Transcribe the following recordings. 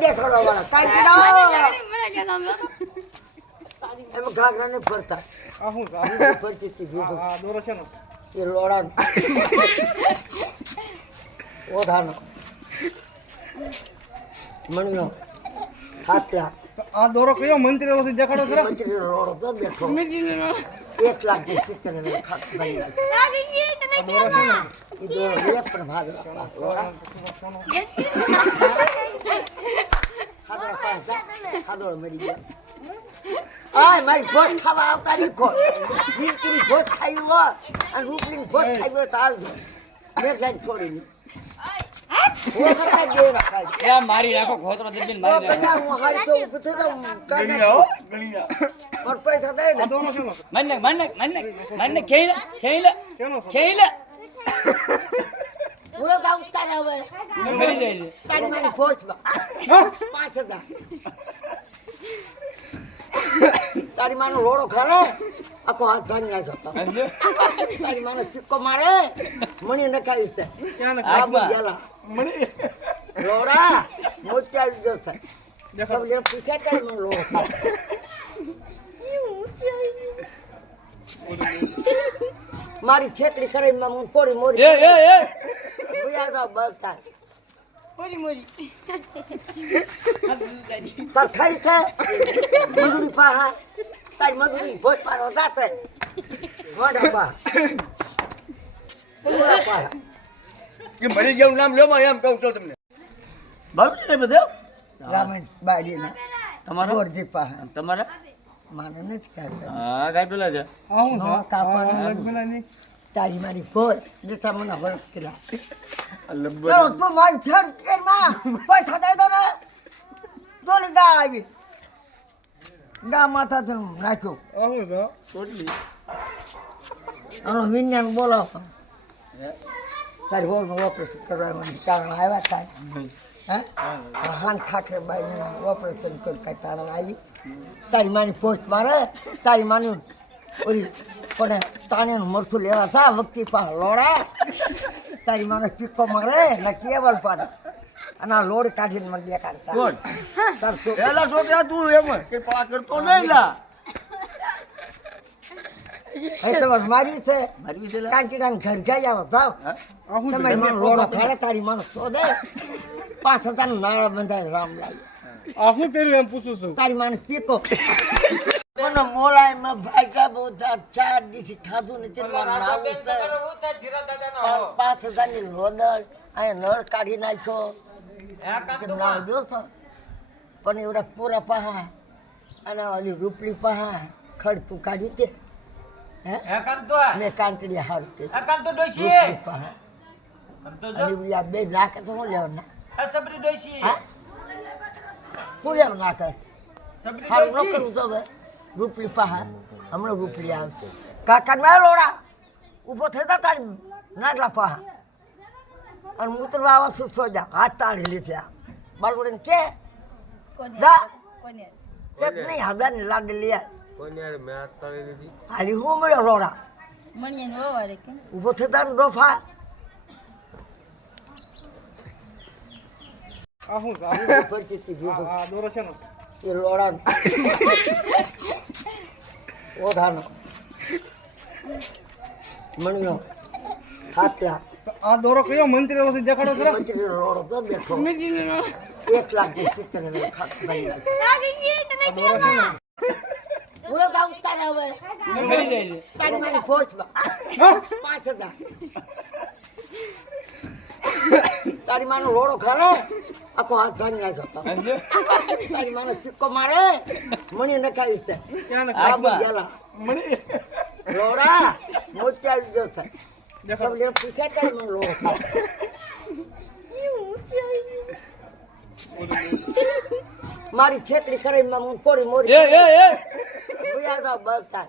દેખાડવા વાળા કાઈ ના એમ ઘાઘરા ને ફરતા આ હું ફરતી હતી બીજું આ દોરો છે ને એ લોડા ઓઢાનો મણિયો હાથલા આ દોરો કયો મંત્રી વાળો છે દેખાડો ખરા મંત્રી લોડો તો બેઠો 1,70,000 ખાત ભાઈ આ દોરો છે ને એ દોરો લે પણ ભાગ લોડા ખાધો મરી ગયો આય મારી ભોજ ખાવા આવતા ની ખો નીકળી ભોજ ખાઈ હો અને રૂપની ભોજ ખાઈ હો તો આવજો મેં જઈને છોડી મારી નાખો ઘોતરો દેબીન મારી નાખો હું હારી તો ઊભો થઈ જાઉં ગલિયા પર પૈસા દે ને આ દોરો છે ને મને ખેઈલે કેનો છે હું તો ઉતાર હવે મરી જાય છે તારી મારી ભોજમાં 5,000 તારી માનો લોડો ખાલે આખો હાથ ભાંગી નાખ્યો તારી માનો ચીક્કો મારે મણી નખાવી છે ક્યાં આબુ ગેલા મણી લોડા મોટી આવી ગયો છે દેખાડો સબ જણ પૂછ્યા તારી માનો લોડો ખાલે મારી છેતરી કરીને હું કોરી મોરી ભૂયા જાવ બલતા સરખાઈ છે મજૂરી પાહા તારી મજૂરી ભોજ પાડો જાતે મોઢા પા પૂરા પાહા કે મરી ગયું નામ લ્યો માં એમ કહું છું તમને બાબુ ને બધો રામાયણ બાળીના તમારો ગોરજી પાહા તમારા માને નથી કાઢતા હા ગાય પેલા છે આ હું નો કાપવાનું લગભગ તારી મારી ભોજ દેતા મને વરસ કેલા લબ્બો ચલો તું મારી થેર કે માં પૈસા દઈ દો ને દોલી ગા આવી ગા માથા થી નાખ્યો આ હું તો ટોટલી આનો વિજ્ઞાન બોલાવો તારી હોલનું ઓપરેશન કરવાનું કારણ આવ્યા થાય હે હાન ખાખરે બાઈ ઓપરેશન કરી કાંઈ તારણ આવી તારી માની પોસ્ટ મારે તારી માની ઓલી પણ તાણીનું મરસું લેવા થા વખતી પા લોડા તારી માને પીકો મારે ને કેવલ પાડે અને આ લોડ કાઢીને મને દેખાડતા કોણ તાર એલા છોકરા તું એમ કે પા કરતો નહીં લા તમારે મારી છે મારી છે લા કાંચીડાને ઘર જઈ આવો જાઓ આ હું તમે મને લોડો ખાડે તારી માનો શોધે 5,000 નું નાળા બંધાય રામ લાગે આ હું કર્યું એમ પૂછું છું તારી માને પીકો મને મોલાયમાં ભાઈકા બહુ ચાર દિવસથી ખાધું નથી મારું નામ છે 5,000 ની લોડર અહીંયા નળ કાઢી નાખ્યો તેમ નામ દો છો પણ એવડા પૂરા પહા અને ઓલી રૂપલી પહા ખડતું કાઢ્યું છે હે મેં કાંતડી હારું કે રૂપલી પહા અને ઓલી આ બે નાકે તો હું લેવાના હા શું લેવા નાખસ હારું ન કરવું તો હવે રૂપલી પહા હમણાં રૂપલી આવશે કાકા ના લોડા ઊભો થતા તારી નાગલા પહા અને મૂતરવા આવા સુસો જા હાથ તાળી લીધા બાળકોને કે દા સેત નહીં હજાર ની લાડ લે હાલી હું મળ્યો લોડા ઊભો થતા ને ડોફા આ હું ફરતી હતી બીજું આ દોરો છે ને એ લોડા ઓઢાનો મણિયો હાથલા આ દોરો કયો મંત્રી વાળો છે દેખાડો ખરા મંત્રી લોડો તો બેઠો 1,70,000 ખાત ભાઈ આ દોરો છે ને હું તો ઉતાર હવે મરી જાય છે તારી મારી ભોજમાં 5,000 તારી માનો લોડો ખાલે આખો હાથ ભાંગી નાખ્યો તારી માનો ચીક્કો મારે મણી નખાવી છે ક્યાં આબુ ગેલા મણી લોડા મોટી આવી ગયો છે દેખાડો સબ જણ પૂછ્યા તારી માનો લોડો ખાલે મારી છેતરી કરીને હું કોરી મોરી ભૂયા જાવ બલતા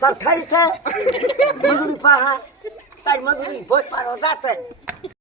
સરખાઈ છે મજૂરી પાહા તારી મજૂરી ભોજ પાડો જાતે